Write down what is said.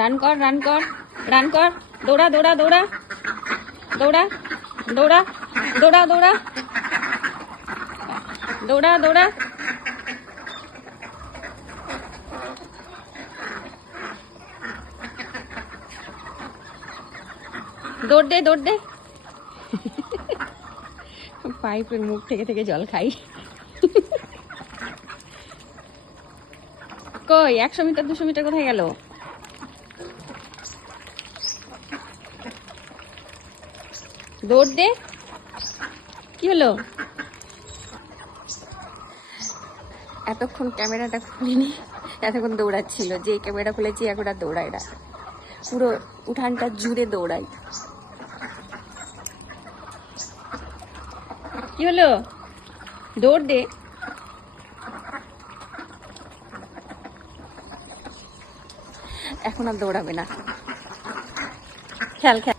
Run কর run কর run কর, দৌড়া দৌড়া দৌড়া দৌড়া দৌড়া দৌড়া দৌড়া দৌড়া দৌড়া। দৌড় দে দৌড় দে। পাইপের মুখ থেকে থেকে জল খাই। কই 100 মিটার 200 মিটার কোথায় গেল? দৌড় দে। কি হলো? এতক্ষণ ক্যামেরাটা খুলিনি, এতক্ষণ দৌড়াচ্ছিল। যে ক্যামেরা খুলেছি এখন আর দৌড়ায় না, পুরো উঠানটা জুড়ে দৌড়াই। কি হলো? দৌড় দে। এখন আর দৌড়াবে না, খেল খেল।